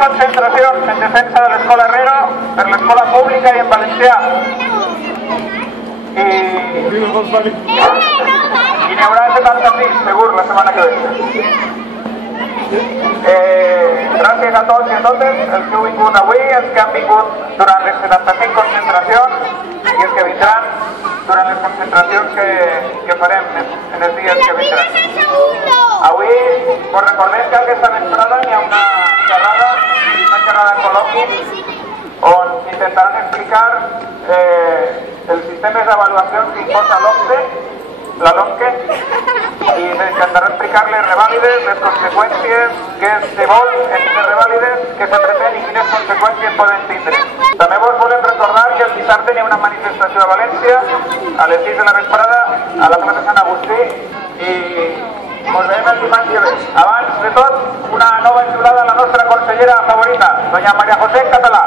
concentracions en defensa de l'escola Herrero, per l'escola pública i en valencià. I n'hi haurà 76, segur, la setmana que ve. Gràcies a tots i a totes, els que heu vingut avui, els que han vingut durant les 75 concentracions i els que vindran durant les concentracions que farem en els dies que vindran. Avui us recordem que aquesta vesprada hi ha una xerrada en col·loqui on intentaran explicar els sistemes d'avaluació que imposa la LOMCE, i intentarà explicar les revàlides, les conseqüències que se vol en les revàlides, que se pretén i quines conseqüències poden tindre. També vos volem recordar que el dissabte hi ha una manifestació a València a les 6 de la vesprada a la plaça Sant Agustí i ens veiem el dimarts que ve. Abans de tot, una nova enxulada a la nostra consellera favorita, doña María José Català.